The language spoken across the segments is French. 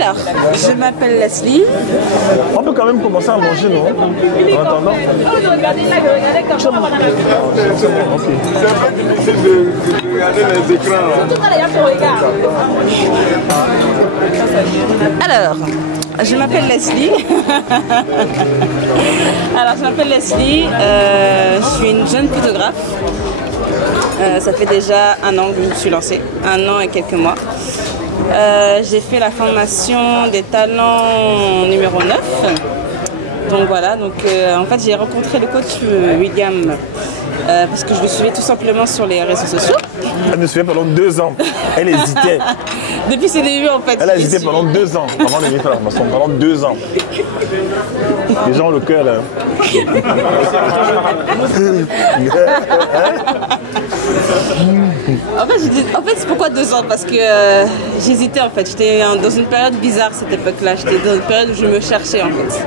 Alors, je m'appelle Leslie. On peut quand même commencer à manger, non? En attendant. Ok. C'est un peu difficile de regarder les écrans. Alors, je m'appelle Leslie. Alors, je m'appelle Leslie. Je suis une jeune photographe. Ça fait déjà 1 an que je me suis lancée. 1 an et quelques mois. J'ai fait la formation des talents numéro 9. Donc voilà, en fait j'ai rencontré le coach William parce que je le suivais tout simplement sur les réseaux sociaux. Elle me suivait pendant 2 ans. Elle hésitait. Depuis ses débuts en fait. Elle a hésité pendant 2 ans avant de venir faire la formation. Pendant 2 ans. Les gens ont le cœur là. En fait c'est pourquoi 2 ans? Parce que j'hésitais en fait. J'étais dans une période bizarre cette époque-là. J'étais dans une période où je me cherchais en fait.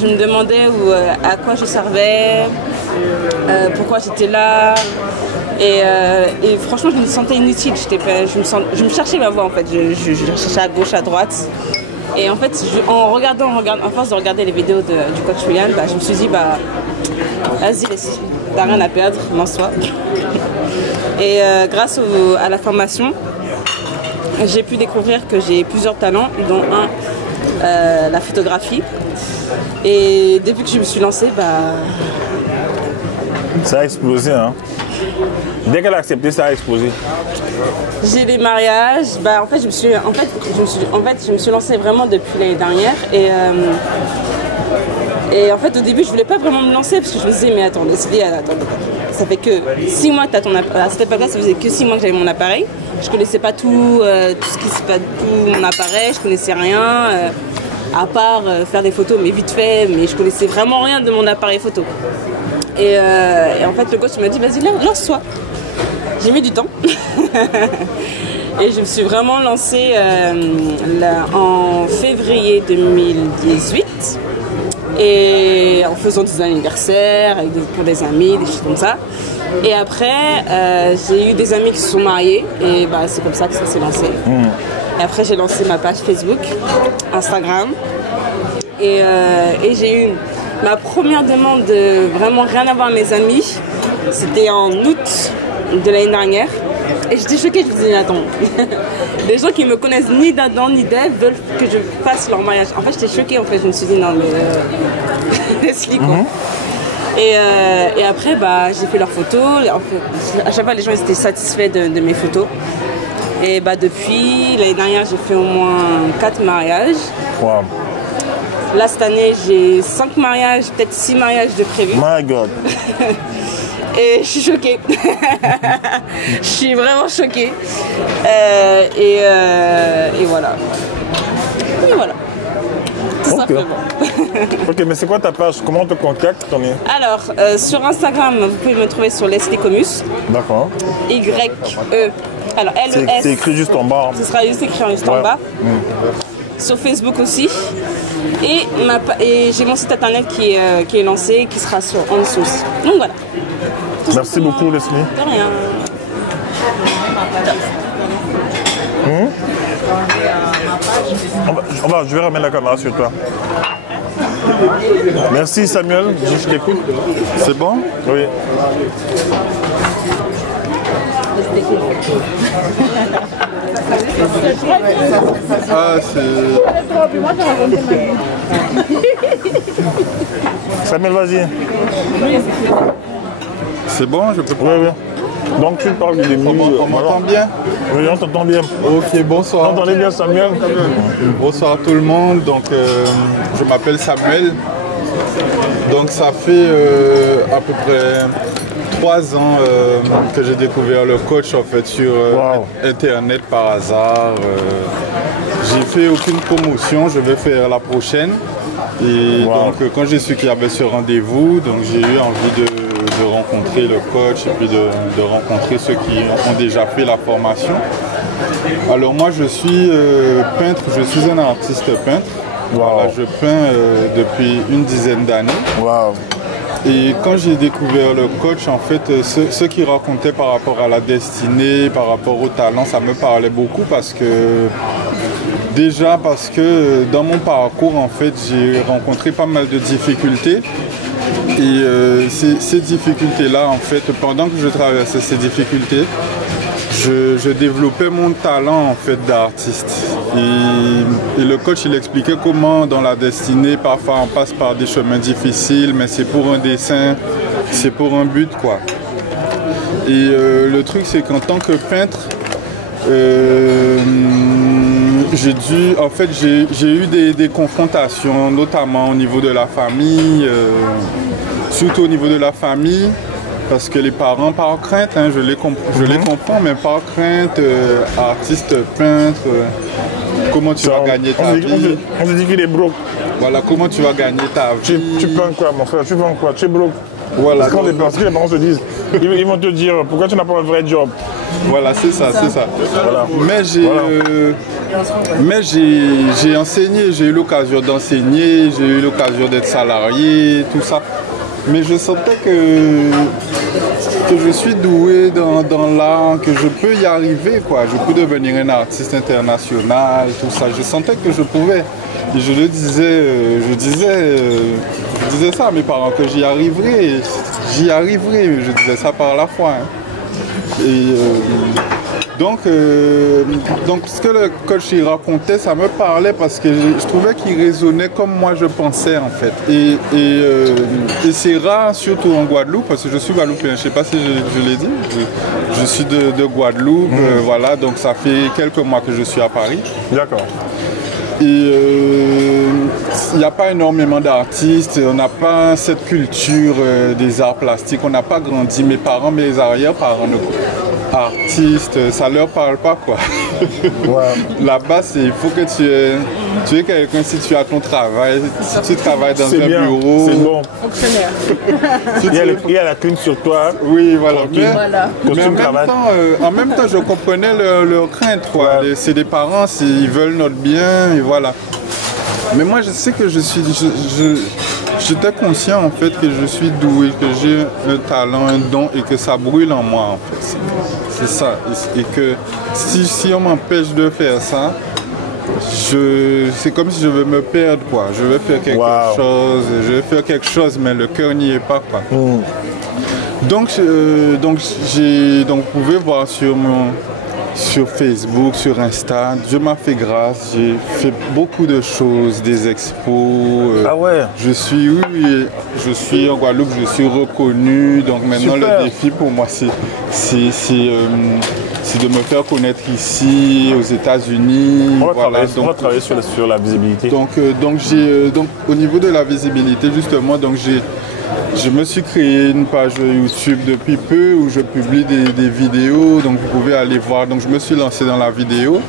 Je me demandais à quoi je servais, pourquoi j'étais là. Et franchement, je me sentais inutile. Je me cherchais ma voie en fait. Je cherchais à gauche, à droite. Et en fait, en force de regarder les vidéos du coach William, je me suis dit, vas-y, t'as rien à perdre, lance-toi. Et grâce à la formation, j'ai pu découvrir que j'ai plusieurs talents, dont la photographie. Et depuis que je me suis lancée, ça a explosé, hein? Dès qu'elle a accepté, ça a explosé. J'ai des mariages. En fait, je me suis lancée vraiment depuis l'année dernière. Et en fait, au début, je voulais pas vraiment me lancer parce que je me disais, mais attends, ça fait que 6 mois que tu as ton appareil. À cette époque-là, ça faisait que 6 mois que j'avais mon appareil. Je connaissais pas tout ce qui se passe, tout mon appareil. Je connaissais rien, à part faire des photos, mais vite fait. Mais je connaissais vraiment rien de mon appareil photo. Et en fait, le coach m'a dit, vas-y, lance-toi. J'ai mis du temps. Et je me suis vraiment lancée en février 2018. Et en faisant des anniversaires pour des amis, des choses comme ça. Et après, j'ai eu des amis qui se sont mariés. Et c'est comme ça que ça s'est lancé. Et après, j'ai lancé ma page Facebook, Instagram. Et j'ai eu ma première demande de vraiment rien avoir à mes amis. C'était en août de l'année dernière. Et j'étais choquée, je me disais, attends, des gens qui me connaissent ni d'Adam ni d'Ève veulent que je fasse leur mariage. En fait, j'étais choquée, en fait, je me suis dit, non, mais Leslie, quoi. Et après, j'ai fait leurs photos. En fait, à chaque fois, les gens étaient satisfaits de mes photos. Et depuis l'année dernière, j'ai fait au moins 4 mariages. Wow. Là, cette année, j'ai 5 mariages, peut-être 6 mariages de prévus. My God. Et je suis choquée. Je suis vraiment choquée. Et voilà. Et voilà. Tout simplement. Ok, mais c'est quoi ta page? Comment on te contacte? Alors, sur Instagram, vous pouvez me trouver sur Leslie Comus. D'accord. Y-E. Alors, L-E-S. C'est écrit juste en bas. Ce sera juste écrit juste en bas. Sur Facebook aussi. Et j'ai mon site internet qui est lancé, qui sera en dessous aussi. Donc voilà. Merci beaucoup, Leslie. De rien. Je vais remettre la caméra sur toi. Merci, Samuel. Je t'écoute. C'est bon? Oui. Samuel, vas-y. C'est bon, je peux pas. Oui. Donc tu parles du début. On m'entend bien? Oui, on t'entend bien. Ok, bonsoir. Vous entendez bien, Samuel? Bonsoir tout le monde. Donc, je m'appelle Samuel. Donc, ça fait à peu près 3 ans que j'ai découvert le coach en fait sur Internet par hasard. J'ai fait aucune promotion, je vais faire la prochaine. Et donc quand j'ai su qu'il y avait ce rendez-vous, donc j'ai eu envie de rencontrer le coach et puis de rencontrer ceux qui ont déjà fait la formation. Alors moi je suis peintre, je suis un artiste peintre. Voilà, je peins depuis une dizaine d'années. Et quand j'ai découvert le coach, en fait, ce qu'il racontait par rapport à la destinée, par rapport au talent, ça me parlait beaucoup parce que Déjà parce que dans mon parcours, en fait, j'ai rencontré pas mal de difficultés. Et ces difficultés-là, en fait, pendant que je traversais ces difficultés, je développais mon talent en fait d'artiste. Et le coach, il expliquait comment dans la destinée, parfois on passe par des chemins difficiles, mais c'est pour un dessein, c'est pour un but, quoi. Et le truc, c'est qu'en tant que peintre, j'ai eu des confrontations, notamment au niveau de la famille, surtout au niveau de la famille, parce que les parents, par crainte, hein, je les comprends, mais par crainte, artiste, peintre, comment tu vas gagner ta vie. On se dit qu'il est broke. Voilà, comment tu vas gagner ta vie. Tu peins quoi, mon frère? Tu peins quoi? Tu es broke. Voilà. Parce que les parents se disent, ils vont te dire, pourquoi tu n'as pas un vrai job? Voilà, c'est ça, c'est ça. Voilà. Mais j'ai enseigné, j'ai eu l'occasion d'enseigner, j'ai eu l'occasion d'être salarié, tout ça. Mais je sentais que je suis doué dans l'art, que je peux y arriver, quoi. Je peux devenir un artiste international, tout ça. Je sentais que je pouvais. Et je disais ça à mes parents, que j'y arriverais. Je disais ça par la foi. Hein. Et donc, ce que le coach il racontait, ça me parlait parce que je trouvais qu'il résonnait comme moi je pensais en fait. Et c'est rare, surtout en Guadeloupe, parce que je suis guadeloupéen, je ne sais pas si je l'ai dit, je suis de Guadeloupe, voilà, donc ça fait quelques mois que je suis à Paris. D'accord. Et il n'y a pas énormément d'artistes, on n'a pas cette culture des arts plastiques, on n'a pas grandi, mes parents, mes arrière-parents, artistes, ça leur parle pas quoi. Ouais. Là-bas, il faut que tu es quelqu'un, si tu as ton travail, si tu travailles dans un bureau. C'est bon. Fonctionnaire. Il y a la thune sur toi. Oui, voilà. Mais en même temps, je comprenais leur crainte, quoi. Ouais. C'est des parents, ils veulent notre bien, et voilà. Mais moi, je sais que j'étais conscient en fait que je suis doué, que j'ai un talent, un don et que ça brûle en moi en fait. C'est ça. Et que si on m'empêche de faire ça, c'est comme si je veux me perdre quoi. Je veux faire quelque chose, mais le cœur n'y est pas quoi. Donc vous pouvez voir sur Facebook, sur Insta, Dieu m'a fait grâce, j'ai fait beaucoup de choses, des expos. Ah ouais. Je suis en Guadeloupe, je suis reconnu, donc maintenant super. Le défi pour moi c'est de me faire connaître ici, aux États-Unis. On va travailler sur la visibilité. Donc au niveau de la visibilité justement, je me suis créé une page YouTube depuis peu où je publie des vidéos, donc vous pouvez aller voir. Donc je me suis lancé dans la vidéo.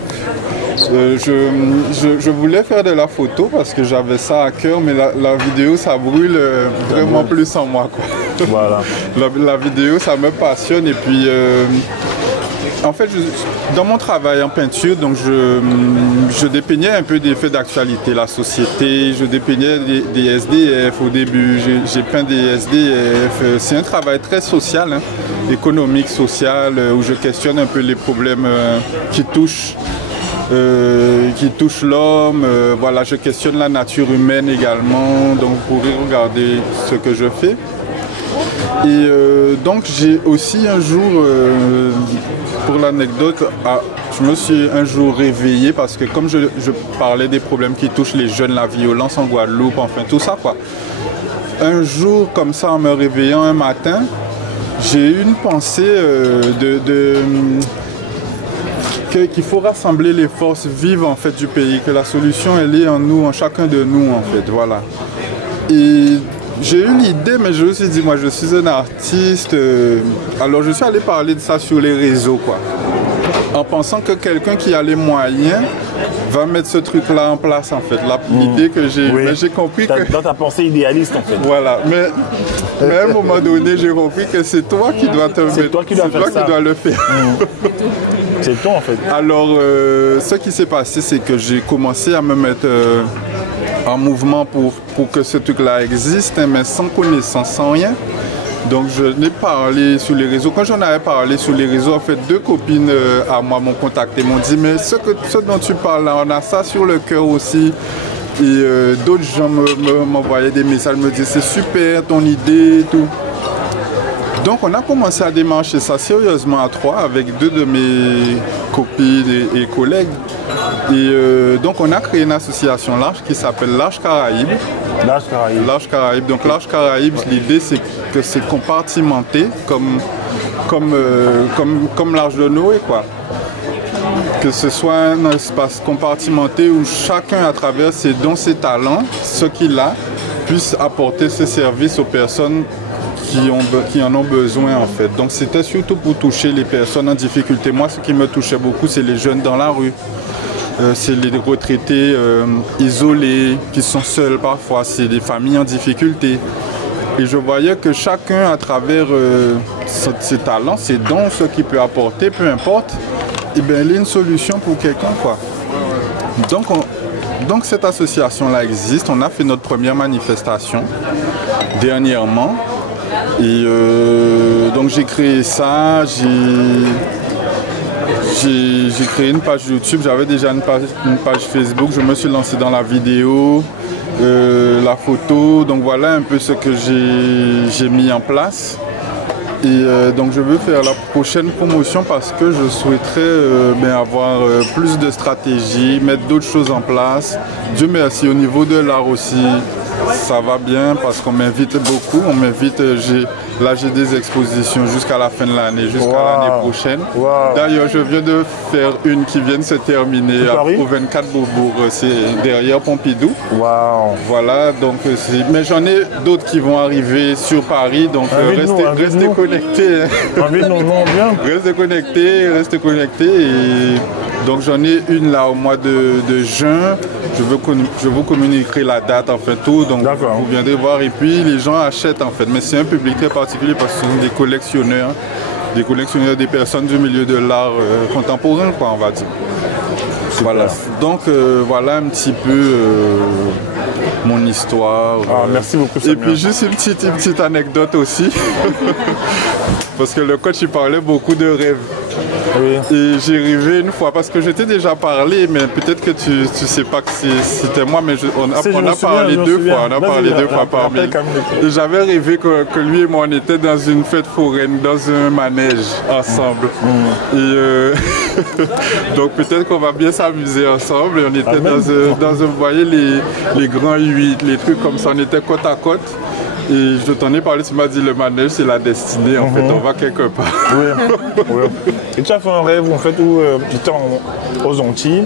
Je voulais faire de la photo parce que j'avais ça à cœur, mais la vidéo ça brûle vraiment plus en moi quoi. Voilà. La vidéo ça me passionne et puis en fait, dans mon travail en peinture, donc je dépeignais un peu des faits d'actualité, la société, je dépeignais des SDF au début, j'ai peint des SDF. C'est un travail très social, hein, économique, social, où je questionne un peu les problèmes qui touchent l'homme. Voilà, je questionne la nature humaine également, donc vous pourrez regarder ce que je fais. Et donc j'ai aussi un jour, pour l'anecdote, je me suis un jour réveillé parce que comme je parlais des problèmes qui touchent les jeunes, la violence en Guadeloupe, enfin tout ça quoi. Un jour comme ça en me réveillant un matin, j'ai eu une pensée qu'il faut rassembler les forces vives en fait du pays, que la solution elle est en nous, en chacun de nous en fait, voilà. Et j'ai eu l'idée, mais je me suis dit, moi je suis un artiste, alors je suis allé parler de ça sur les réseaux, quoi. En pensant que quelqu'un qui a les moyens va mettre ce truc-là en place, en fait. L'idée que j'ai eue, mais j'ai compris que... Dans ta pensée idéaliste, en fait. Voilà, mais à un moment donné, j'ai compris que c'est toi qui dois te mettre... C'est toi qui dois le faire. C'est toi, en fait. Alors, ce qui s'est passé, c'est que j'ai commencé à me mettre... en mouvement pour que ce truc-là existe, hein, mais sans connaissance, sans rien. Donc je n'ai parlé sur les réseaux. Quand j'en avais parlé sur les réseaux, en fait, 2 copines à moi m'ont contacté, m'ont dit mais ce dont tu parles là, on a ça sur le cœur aussi. Et d'autres gens m'envoyaient des messages, me disaient c'est super ton idée et tout. Donc on a commencé à démarcher ça sérieusement à 3 avec 2 de mes copines et collègues. Et donc on a créé une association large qui s'appelle l'Arche Caraïbe. L'Arche Caraïbe. L'Arche Caraïbe. Donc l'Arche Caraïbe, l'idée c'est que c'est compartimenté comme l'Arche de Noé, quoi. Que ce soit un espace compartimenté où chacun, à travers ses dons, ses talents, ce qu'il a, puisse apporter ses services aux personnes qui en ont besoin, en fait. Donc c'était surtout pour toucher les personnes en difficulté. Moi, ce qui me touchait beaucoup, c'est les jeunes dans la rue. C'est les retraités isolés, qui sont seuls parfois. C'est des familles en difficulté. Et je voyais que chacun, à travers ses talents, ses dons, ce qu'il peut apporter, peu importe, eh bien, il y a une solution pour quelqu'un, quoi. Donc cette association-là existe. On a fait notre première manifestation dernièrement. Et donc j'ai créé ça, j'ai créé une page YouTube, j'avais déjà une page Facebook, je me suis lancé dans la vidéo, la photo, donc voilà un peu ce que j'ai mis en place. Et donc je veux faire la prochaine promotion parce que je souhaiterais avoir plus de stratégies, mettre d'autres choses en place. Dieu merci, au niveau de l'art aussi, ça va bien parce qu'on m'invite beaucoup. Là j'ai des expositions jusqu'à la fin de l'année, jusqu'à l'année prochaine. D'ailleurs je viens de faire une qui vient de se terminer au 24 Beaubourg, c'est derrière Pompidou. Voilà, donc mais j'en ai d'autres qui vont arriver sur Paris, donc restez connectés. Restez connectés. Et donc j'en ai une là au mois de juin. Je vous communiquerai la date, en fait, tout. Donc vous viendrez voir. Et puis les gens achètent, en fait. Mais c'est un public très particulier parce que ce sont des collectionneurs, des personnes du milieu de l'art contemporain, quoi, on va dire. Voilà. Donc voilà un petit peu mon histoire. Merci beaucoup, Samuel. Et puis juste une petite anecdote aussi. Parce que le coach, il parlait beaucoup de rêves. Oui. Et j'ai rêvé une fois, parce que je t'ai déjà parlé, mais peut-être que tu sais pas que c'était moi, mais on a parlé deux fois par mail. Et j'avais rêvé que lui et moi, on était dans une fête foraine, dans un manège, ensemble. Et donc peut-être qu'on va bien s'amuser ensemble. Et on était dans un, vous voyez, les grands 8, les trucs comme ça, on était côte à côte. Et je t'en ai parlé, tu m'as dit le manège c'est la destinée, en fait, on va quelque part. Oui. Et tu as fait un rêve en fait où tu étais aux Antilles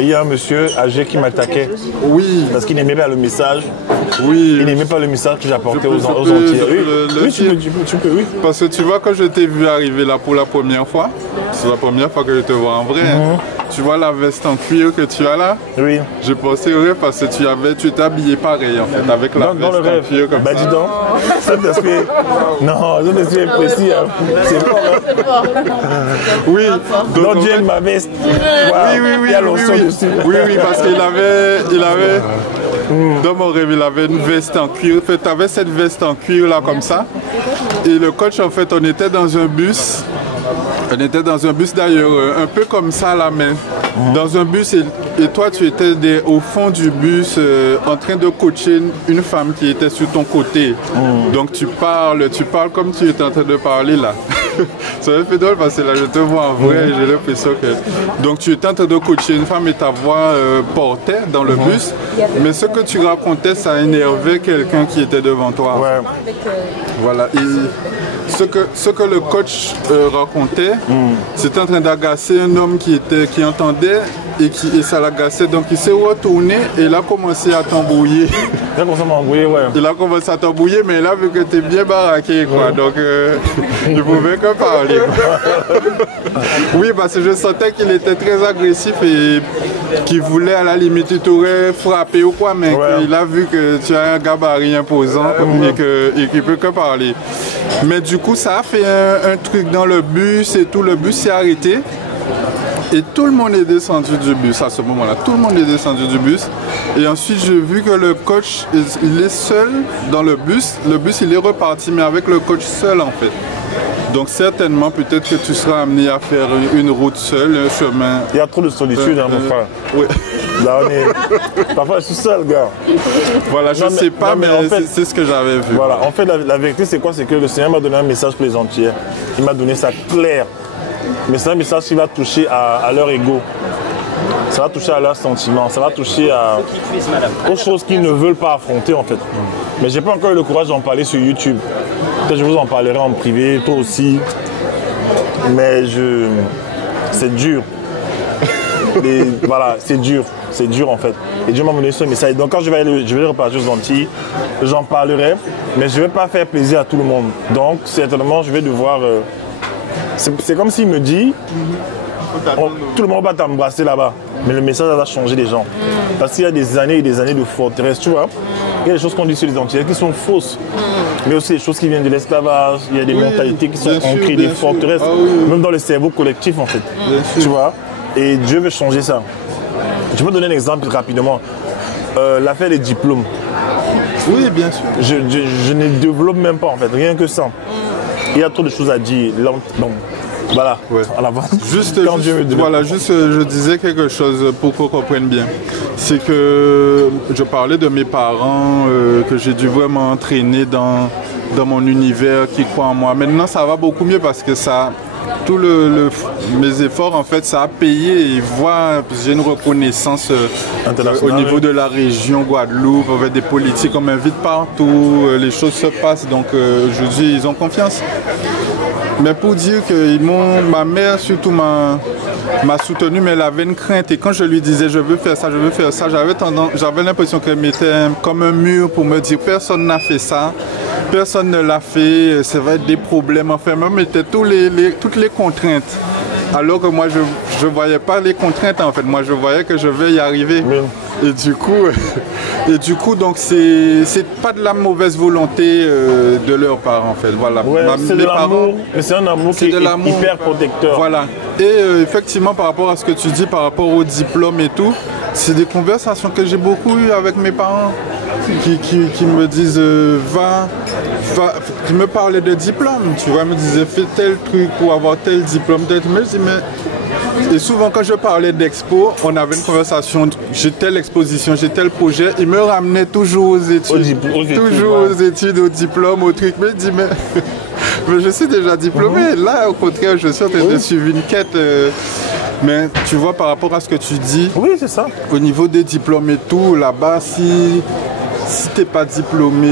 et il y a un monsieur âgé qui m'attaquait. Oui. Parce qu'il n'aimait pas le message. Oui. Il n'aimait pas le message que j'apportais aux Antilles. Oui, tu peux, oui. Parce que tu vois, quand je t'ai vu arriver là pour la première fois, c'est la première fois que je te vois en vrai. Tu vois la veste en cuir que tu as là? Oui. J'ai pensé au rêve parce que tu étais habillé pareil en fait, avec la veste en cuir comme ça. Dis donc, cet esprit, non, cet esprit est précis, hein. C'est fort. Oui. Donc Dieu aime ma veste. Oui. Il y a l'onction dessus. Oui, parce qu'il avait dans mon rêve, il avait une veste en cuir. En fait, tu avais cette veste en cuir là comme ça. Et le coach, en fait, on était dans un bus. On était dans un bus d'ailleurs, un peu comme ça la main. Dans un bus et toi tu étais au fond du bus en train de coacher une femme qui était sur ton côté. Donc tu parles comme tu étais en train de parler là. Ça me fait drôle parce que là je te vois en vrai et j'ai l'impression que... Donc tu étais en train de coacher une femme et ta voix portait dans le bus. Mais ce que tu racontais, ça énervait quelqu'un qui était devant toi. Voilà. Et ce que le coach racontait, c'était en train d'agacer un homme qui entendait et ça l'agaçait. Donc il s'est retourné et il a commencé à t'embrouiller. Il a commencé à t'embrouiller, mais il a vu que tu es bien baraqué, quoi. Donc il ne pouvait que parler. Oui, parce que je sentais qu'il était très agressif et qu'il voulait à la limite, il t'aurait frappé ou quoi, mais il a vu que tu as un gabarit imposant et qu'il ne peut que parler. Mais du coup, ça a fait un truc dans le bus et tout, le bus s'est arrêté. Et tout le monde est descendu du bus à ce moment-là. Tout le monde est descendu du bus. Et ensuite, j'ai vu que le coach, il est seul dans le bus. Le bus, il est reparti, mais avec le coach seul, en fait. Donc certainement, peut-être que tu seras amené à faire une route seule, un chemin. Il y a trop de solitude, hein, mon frère. Oui. Là, on est... Parfois, je suis seul, gars. Voilà, je ne sais pas, mais en fait, c'est ce que j'avais vu. Voilà, en fait, la vérité, c'est quoi? C'est que le Seigneur m'a donné un message pour les entiers. Il m'a donné ça clair. Mais c'est un message qui va toucher à leur ego. Ça va toucher à leurs sentiments. Ça va toucher aux choses qu'ils ne veulent pas affronter, en fait. Mais j'ai pas encore eu le courage d'en parler sur YouTube. Peut-être je vous en parlerai en privé, toi aussi. Mais c'est dur. Voilà, c'est dur en fait. Et Dieu m'a donné ce message. Donc quand je vais repartir aux Antilles, j'en parlerai, mais je ne vais pas faire plaisir à tout le monde. Donc certainement, je vais devoir... c'est comme s'il me dit, tout le monde va t'embrasser là-bas. Mais le message va changer les gens. Parce qu'il y a des années et des années de forteresse, tu vois. Il y a des choses qu'on dit sur les Antillais qui sont fausses. Mais aussi des choses qui viennent de l'esclavage. Il y a des mentalités qui sont ancrées, des forteresses, même dans le cerveau collectif en fait. Tu vois. Et Dieu veut changer ça. Je peux donner un exemple rapidement. L'affaire des diplômes. Oui, bien sûr. Je ne développe même pas en fait, rien que ça. Il y a trop de choses à dire. Donc, voilà, à l'avant. Je disais quelque chose pour qu'on comprenne bien. C'est que je parlais de mes parents, que j'ai dû vraiment entraîner dans mon univers, qui croient en moi. Maintenant, ça va beaucoup mieux parce que ça... mes efforts, en fait, ça a payé et j'ai une reconnaissance au niveau de la région Guadeloupe, avec des politiques, on m'invite partout, les choses se passent, donc aujourd'hui, ils ont confiance. Mais pour dire que ma mère surtout m'a soutenu, mais elle avait une crainte. Et quand je lui disais je veux faire ça, j'avais l'impression qu'elle mettait comme un mur pour me dire personne n'a fait ça, personne ne l'a fait, ça va être des problèmes. Enfin, elle me mettait toutes les contraintes. Alors que moi, je ne voyais pas les contraintes en fait. Moi, je voyais que je vais y arriver. Oui. Et du coup, donc c'est pas de la mauvaise volonté de leur part en fait. Voilà. Ouais, c'est de l'amour, mais c'est un amour qui est hyper protecteur. Voilà. Et effectivement, par rapport à ce que tu dis, par rapport au diplôme et tout, c'est des conversations que j'ai beaucoup eues avec mes parents qui me disent qui me parlaient de diplôme, tu vois, ils me disaient fais tel truc pour avoir tel diplôme, tel truc. Je dis mais... Et souvent quand je parlais d'expo, on avait une conversation, j'ai telle exposition, j'ai tel projet, ils me ramenaient toujours aux études, au diplôme, au truc, mais je dis mais je suis déjà diplômé, là au contraire je suis en train de suivre une quête. Mais tu vois par rapport à ce que tu dis, oui c'est ça. Au niveau des diplômes et tout, là-bas si t'es pas diplômé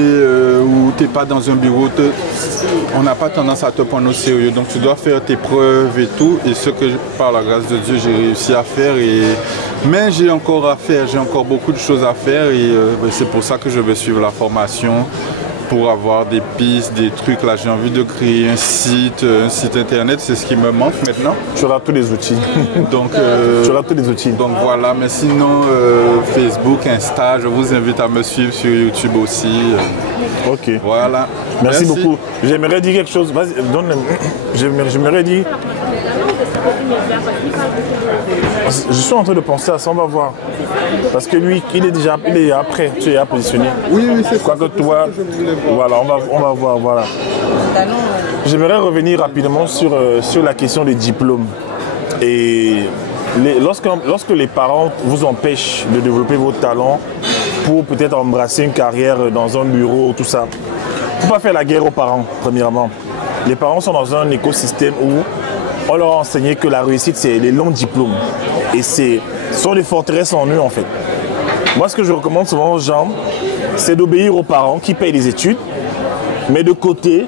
ou t'es pas dans un bureau, on n'a pas tendance à te prendre au sérieux. Donc tu dois faire tes preuves et tout. Et ce que par la grâce de Dieu j'ai réussi à faire. Mais j'ai encore à faire, j'ai encore beaucoup de choses à faire. Et c'est pour ça que je vais suivre la formation. Pour avoir des pistes, des trucs. Là j'ai envie de créer un site internet, c'est ce qui me manque maintenant. Tu auras tous les outils. Donc, tu auras tous les outils. Donc voilà, mais sinon Facebook, Insta, je vous invite à me suivre sur YouTube aussi. Ok. Voilà. Merci beaucoup. J'aimerais dire quelque chose. Vas-y, j'aimerais dire. Je suis en train de penser à ça, on va voir. Parce que lui, il est déjà prêt, tu es déjà positionné. Oui, c'est quoi que toi. Voilà, on va voir. Voilà. J'aimerais revenir rapidement sur la question des diplômes. Et lorsque les parents vous empêchent de développer vos talents pour peut-être embrasser une carrière dans un bureau, tout ça, il ne faut pas faire la guerre aux parents, premièrement. Les parents sont dans un écosystème où on leur a enseigné que la réussite, c'est les longs diplômes. Et ce sont des forteresses en eux, en fait. Moi, ce que je recommande souvent aux gens, c'est d'obéir aux parents qui payent des études, mais de côté,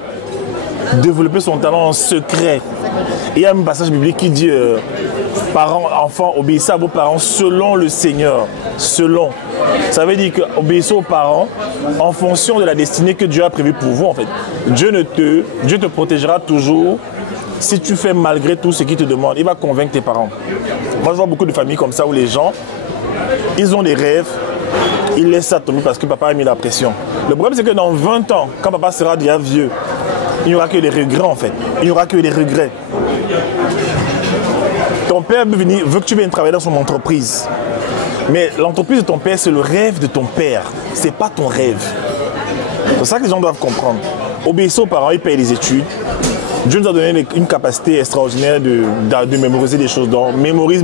développer son talent en secret. Et il y a un passage biblique qui dit parents, enfants, obéissez à vos parents selon le Seigneur. Selon. Ça veut dire qu'obéissez aux parents en fonction de la destinée que Dieu a prévue pour vous, en fait. Dieu te protégera toujours. Si tu fais malgré tout ce qu'il te demande, il va convaincre tes parents. Moi, je vois beaucoup de familles comme ça où les gens, ils ont des rêves, ils laissent ça tomber parce que papa a mis la pression. Le problème, c'est que dans 20 ans, quand papa sera déjà vieux, il n'y aura que des regrets en fait. Il n'y aura que des regrets. Ton père veut que tu viennes travailler dans son entreprise. Mais l'entreprise de ton père, c'est le rêve de ton père. C'est pas ton rêve. C'est ça que les gens doivent comprendre. Obéissez aux parents, ils payent les études. Dieu nous a donné une capacité extraordinaire de mémoriser des choses. Donc, mémorise,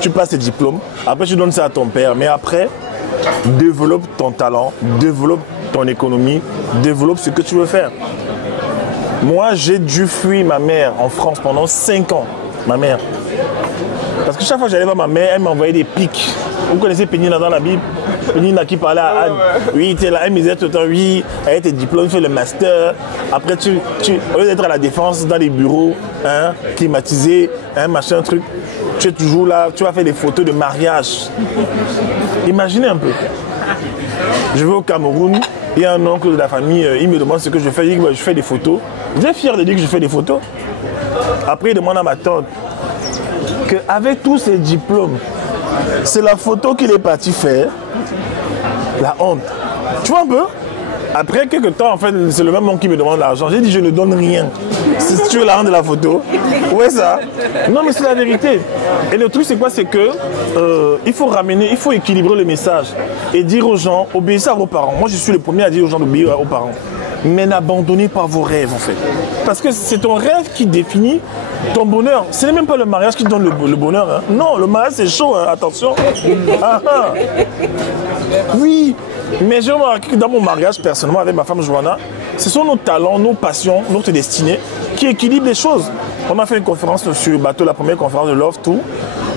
tu passes tes diplômes. Après, tu donnes ça à ton père. Mais après, développe ton talent, développe ton économie, développe ce que tu veux faire. Moi, j'ai dû fuir ma mère en France pendant 5 ans. Ma mère. Parce que chaque fois que j'allais voir ma mère, elle m'envoyait des pics. Vous connaissez Pénina dans la Bible? Pénina qui parlait à Anne. Oui, tu es là, elle me disait tout le temps, oui, avec tes diplômes, tu fais le master. Après, au lieu d'être à la défense, dans les bureaux, hein, climatisés, hein, machin, truc, tu es toujours là, tu vas faire des photos de mariage. Imaginez un peu. Je vais au Cameroun, il y a un oncle de la famille, il me demande ce que je fais, il dit que je fais des photos. Je suis fier de dire que je fais des photos. Après, il demande à ma tante qu'avec tous ses diplômes, c'est la photo qu'il est parti faire. La honte. Tu vois un peu? Après quelques temps, en fait, c'est le même monde qui me demande l'argent. J'ai dit, je ne donne rien. Si tu veux la honte de la photo, ouais ça. Non, mais c'est la vérité. Et le truc, c'est quoi? C'est que il faut ramener, il faut équilibrer le message et dire aux gens, obéissez à vos parents. Moi, je suis le premier à dire aux gens d'obéir aux parents. Mais n'abandonnez pas vos rêves, en fait. Parce que c'est ton rêve qui définit ton bonheur. Ce n'est même pas le mariage qui donne le bonheur. Hein. Non, le mariage, c'est chaud, hein. Attention. Ah, ah. Oui, mais j'ai remarqué que dans mon mariage, personnellement, avec ma femme Joanna, ce sont nos talents, nos passions, notre destinée qui équilibrent les choses. On a fait une conférence sur le bateau, la première conférence de Love Tour.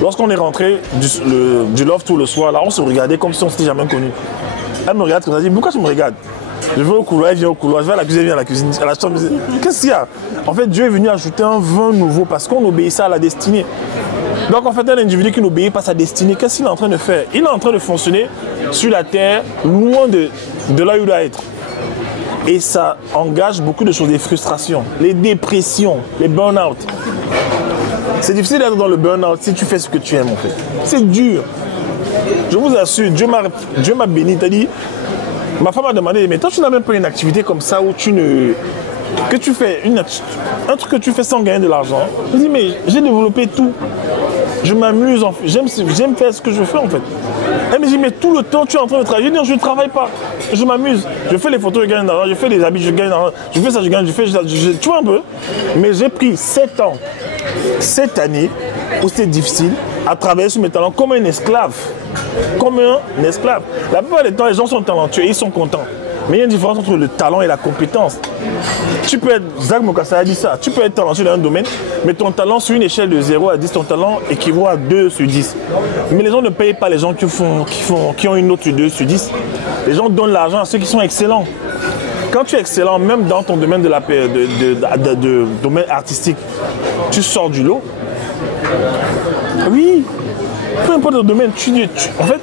Lorsqu'on est rentré du Love Tour le soir, là, on se regardait comme si on ne s'était jamais connus. Elle me regarde comme ça, elle dit, pourquoi tu me regardes? Je vais au couloir, elle vient au couloir, je vais à la cuisine, elle vient à la cuisine, à la chambre. Qu'est-ce qu'il y a? En fait, Dieu est venu ajouter un vin nouveau parce qu'on obéissait à la destinée. Donc en fait, un individu qui n'obéit pas à sa destinée, qu'est-ce qu'il est en train de faire? Il est en train de fonctionner sur la terre, loin de là où il doit être. Et ça engage beaucoup de choses, des frustrations, les dépressions, les burn-out. C'est difficile d'être dans le burn-out si tu fais ce que tu aimes en fait. C'est dur. Je vous assure, Dieu m'a béni, t'as dit. Ma femme m'a demandé, mais toi tu n'as même pas une activité comme ça où que tu fais un truc que tu fais sans gagner de l'argent. Je dis, mais j'ai développé tout. Je m'amuse, j'aime faire ce que je fais en fait. Elle me dit, mais tout le temps tu es en train de travailler. Je dis, je ne travaille pas, je m'amuse. Je fais les photos, je gagne de l'argent, je fais des habits, je gagne de l'argent. Je fais ça, je gagne, tu vois un peu. Mais j'ai pris 7 ans, 7 années où c'est difficile à travailler sur mes talents comme un esclave. Comme un esclave. La plupart des temps, les gens sont talentueux et ils sont contents. Mais il y a une différence entre le talent et la compétence. Tu peux être, Zach Mokassa a dit ça, tu peux être talentueux dans un domaine, mais ton talent sur une échelle de 0 à 10, ton talent équivaut à 2 sur 10. Mais les gens ne payent pas les gens qui ont une note sur 2 sur 10. Les gens donnent l'argent à ceux qui sont excellents. Quand tu es excellent, même dans ton domaine de domaine artistique, tu sors du lot. Oui, peu importe le domaine, en fait,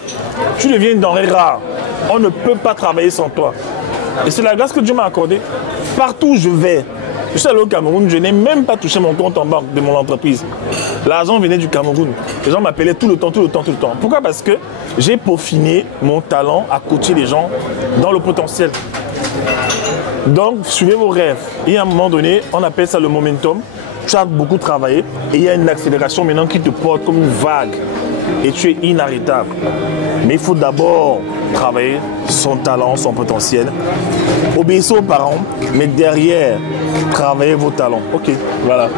tu deviens une denrée rare. On ne peut pas travailler sans toi. Et c'est la grâce que Dieu m'a accordée. Partout où je vais, je suis allé au Cameroun, je n'ai même pas touché mon compte en banque de mon entreprise. L'argent venait du Cameroun. Les gens m'appelaient tout le temps. Pourquoi? Parce que j'ai peaufiné mon talent à coacher les gens dans le potentiel. Donc, suivez vos rêves. Et à un moment donné, on appelle ça le momentum. Tu as beaucoup travaillé et il y a une accélération maintenant qui te porte comme une vague. Et tu es inarrêtable. Mais il faut d'abord travailler son talent, son potentiel. Obéissez aux parents, mais derrière, travaillez vos talents. Ok, voilà.